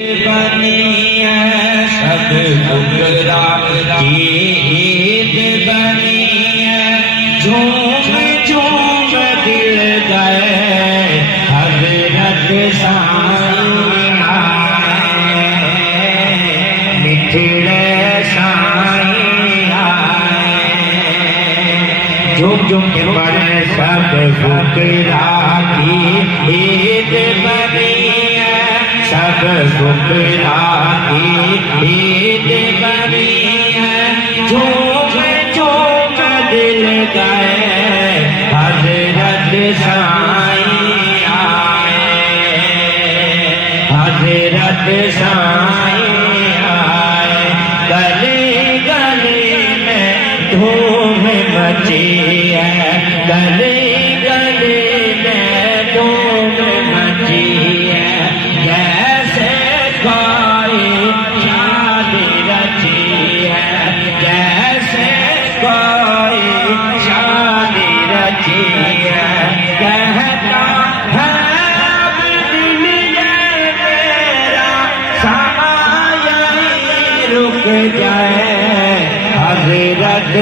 बनी है सब बुकरा की ईद बनी है। झूम झूम दिल गए हजरत साईं आए, मिठड़े साईं आए। झूम झूम के बड़े सब बुकरा की ईद बनी है। सब बुकरा की ईद बनी है। झूम झूम दिल गए हजरत साईं आए, हजरत साईं आए। गली गली में धूम मची है, गली गली में धूम मची है। जैसे कोई शादी रची है, जैसे कोई शादी रची है। कहता है अब दिल ये मेरा समा यहीं रुक जाए। हजरत